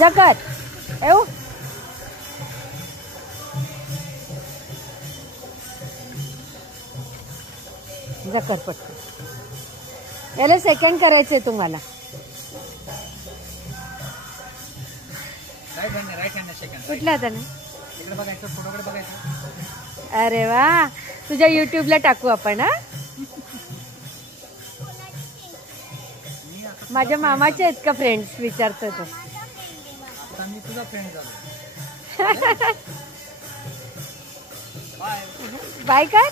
जकर એવું जकर पटकन याला सेकंड करायचंय तुम्हाला. कुठला आता ना अरे वा तुझ्या युट्यूबला टाकू आपण. हा माझ्या मामाचे आहेत का फ्रेंड्स विचारतो तो. बाय काय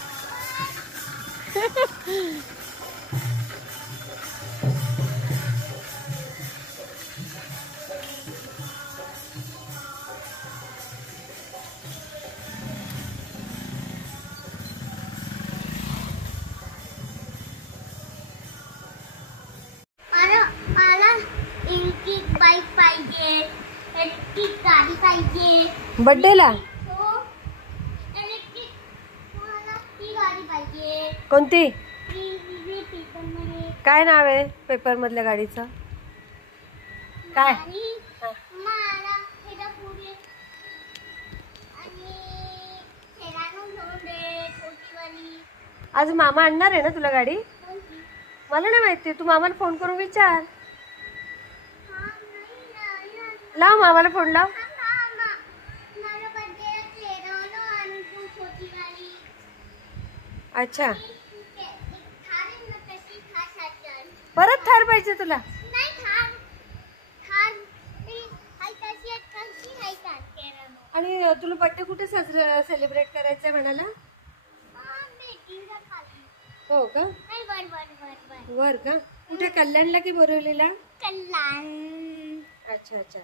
बर्थडेला कोणती काय नाव आहे पेपर मधल्या गाडीचं काय. आज मामा आणणार आहे ना तुला गाडी. मला नाही माहिती तू मामाला फोन करून विचार. लाव मामाला फोन लाव. अच्छा परत थार पाहिजे तुला. आणि तुला बर्थडे कुठे सेलिब्रेट करायचंय म्हणाला. हो का वर का कुठे कल्याणला की बोरवलीला. कल्याण. अच्छा अच्छा.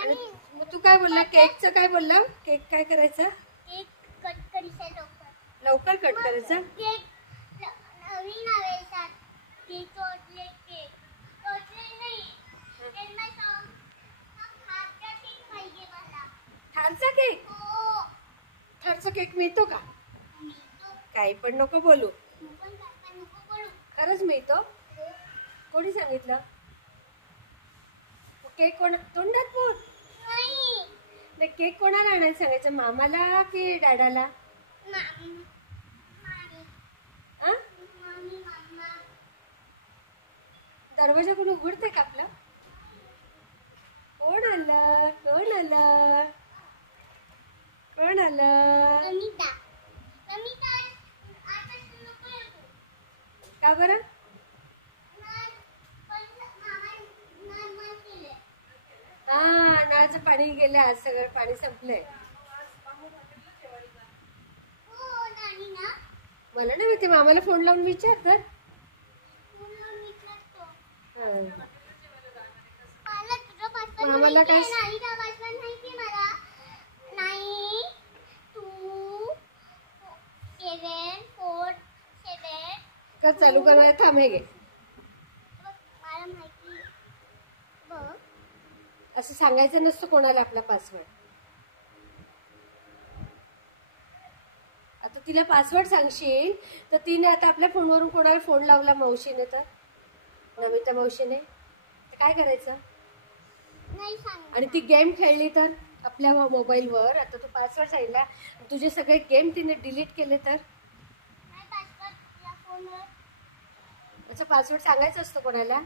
आणि मग तू काय बोलला केकचं काय बोलला केक काय करायचा. केक कट करायचा लवकर कट करायचा. केक नवीन आवेचा केक चॉकलेट केक चॉकलेट नाही त्यांना खारचा केक पाहिजे मला. खारचा केक. हो खारचा केक मिळतो का. काही पण नको बोलू. खरंच मिळतो. कोणी सांगितलं. केक कोण तोंडात बोल. नाही केक कोणाला आणायला सांगायचं मामाला की डॅडाला. दरवाजा कोण उघडते का आपला. कोण आलं कोण आलं कोण आलं. का बरं. हा नळाचं पाणी गेलं आज सगळं पाणी संपलंय. मला नाही माहिती मामाला फोन लावून विचार तर. मामाला काय का चालू करायला थांब हे घे. असं सांगायचं नसतं कोणाला आपला पासवर्ड. आता तिला पासवर्ड सांगशील तर तिने आता आपल्या फोनवरून कोणाला फोन लावला मावशीने तर नमिता मावशीने तर काय करायचं. आणि ती गेम खेळली तर आपल्या मोबाईलवर. आता तू पासवर्ड सांगितला तुझे सगळे गेम तिने डिलीट केले तर. अच्छा पासवर्ड सांगायचं असतं कोणाला.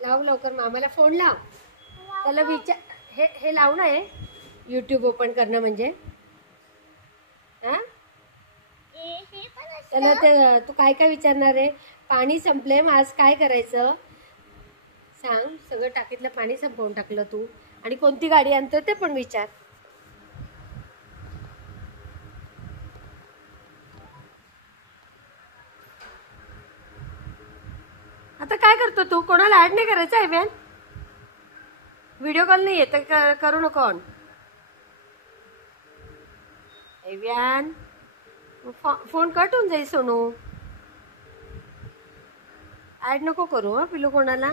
लाव लवकर मामाला फोन लाव. त्याला विचार हे लावणं आहे यूट्यूब ओपन करणं म्हणजे. हा त्याला ते तू काय काय विचारणार आहे. पाणी संपलंय मग आज काय करायचं सांग. सगळं टाकीतलं पाणी संपवून टाकलं तू. आणि कोणती गाडी आणतो ते पण विचार. आता काय करतो तू. कोणाला ऍड नाही करायचं आहे व्यान. व्हिडिओ कॉल नाही येत करू नको ऑन. व्यान फोन कट होऊन जाईल सोनू. ऍड नको करू हा पिलू कोणाला.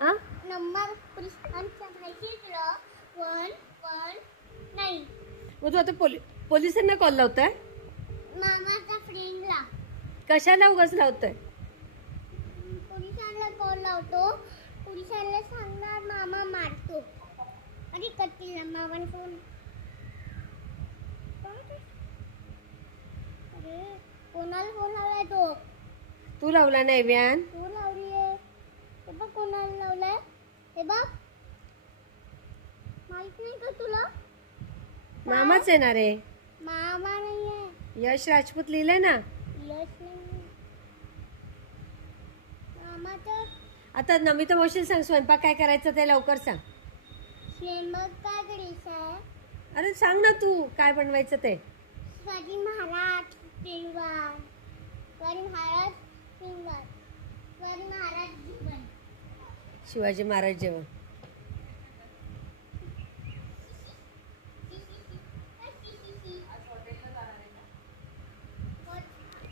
हा नंबर मग तू आता पोलिसांना कॉल लावताय. मामाच्या फ्रेंडला कशाला उगाच लावतोय. पोलिसांना कॉल लावतो. पोलिसांना सांगणार मामा कोणाला फोन लावलाय तो? तू लावला नाही व्यान? तू लावली आहे. हे बघ कोणाला लावलाय. हे बघ माहित नाही का तुला? मामाच येणार आहे. मामा नाहीये. यश राजपूत लिहिलंय ना. यश नाही. मामा तर आता नमिता मावशीला सांग स्वयंपाक काय करायचं ते लवकर सांग. स्वयंपाक काय करायचं? अरे सांग ना तू काय बनवायचं ते. शिवाजी महाराज पिंगवार. शिवाजी महाराज पिंगवार. शिवाजी महाराज जीवन. शिवाजी महाराज जेवण.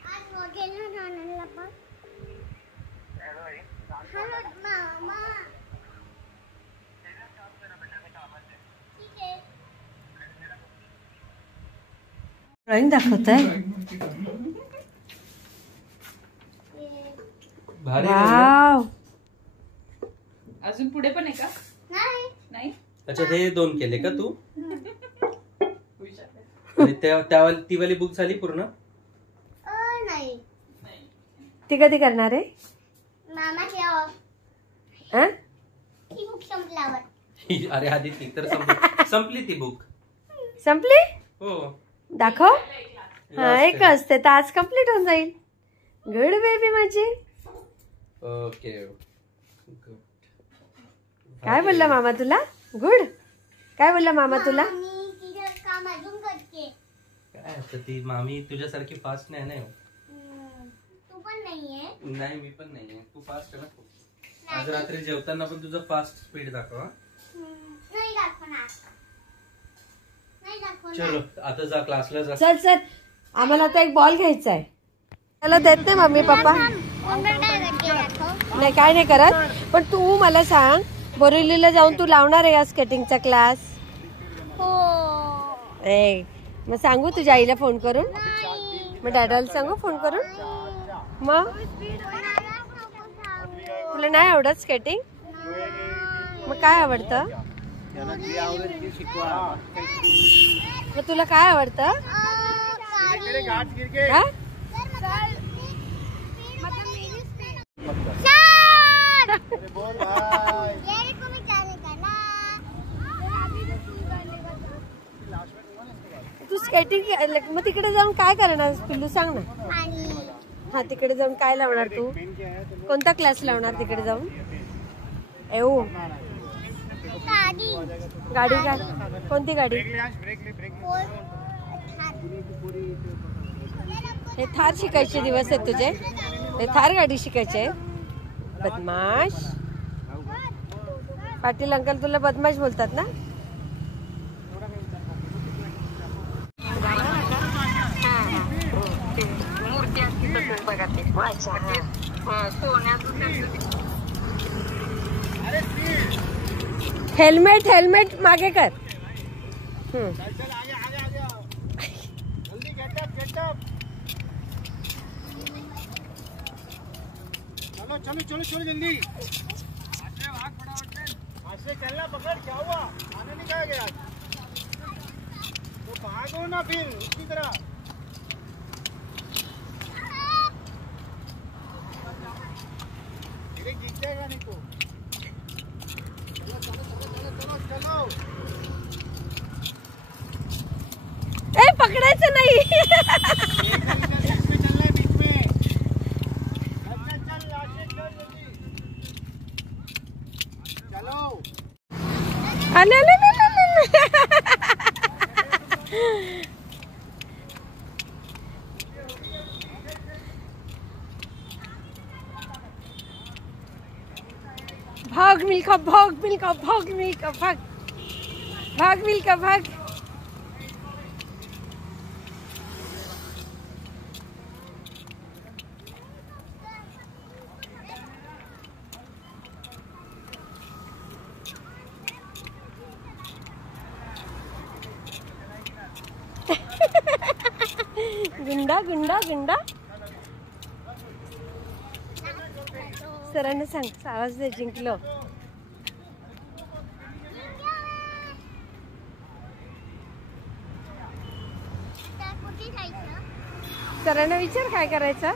आज हॉटेलला जाणार आपण. हॅलो मामा. ठीक आहे. ड्रॉइंग दाखवताय. वाव. अजून पुढे पण आहे का? नाही. अच्छा हे 2 केले का तू? ती वाली बुक झाली पूर्ण? नाही. ती कधी करणार आहे? मामा ठेव. हं? ही बुक संपल्यावर. अरे आधी ती तर संपली ती बुक. संपली? हो. दाखव. हा एक असते तर आज कम्प्लीट होऊन जाईल. गुड बेबी माझी. ओके. काय बोलला मामा तुला? गुड. काय बोलला मामा तुला? मी तिचं काम अजून करते. काय आता ती मामी तुझ्यासारखी फास्ट नाही ना. तू पण नाहीये. नाही मी पण नाहीये. तू फास्ट आहे ना. आज रात्री जेवताना पण तुझं फास्ट स्पीड दाखव. नाही दाखवणार. नाही दाखवणार. चलो आता जा क्लासला जा. चल चल आम्हाला आता एक बॉल घ्यायचा आहे. त्याला देत नाही मम्मी पप्पा. नाही काय नाही करत. पण तू मला सांग बोरिवलीला जाऊन तू लावणार आहे का स्केटिंगचा क्लास? हो. मग सांगू तुझ्या आईला फोन करून? मग डॅडाला सांगू फोन करून? मग तुला नाही आवडत स्केटिंग? मग काय आवडतं? मग तुला काय आवडतं? तू स्केटिंग मग तिकडे जाऊन काय करणार पिल्लू सांग ना. हा तिकडे जाऊन काय लावणार तू? कोणता क्लास लावणार तिकडे जाऊन? येऊ गाडी काय? कोणती गाडी? हे थार शिकायचे दिवस आहेत तुझे. हे थार गाडी शिकायचे. बदमाश. पाटील अंकल तुला बदमाश बोलतात ना? हेल्मेट हेल्मेट मागे कर. चलो चलो चलो जल्दी. ऐसे चलना. पकड़. क्या हुआ? खाना नहीं खाया गया तो भागो ना फिर उसी तरह. धीरे गिर जाएगा नहीं तो. चलो चलो चलो चलो चलो चलो. ए पकडायचं नाही. भाग मिल्का भाग मिल्का भाग मिल्का भाग भाग मिल्का भाग. गुंडा गुंडा गुंडा. सरांना सांग आवाज दे. जिंकलो. जायचं? सरांना विचार काय करायचं.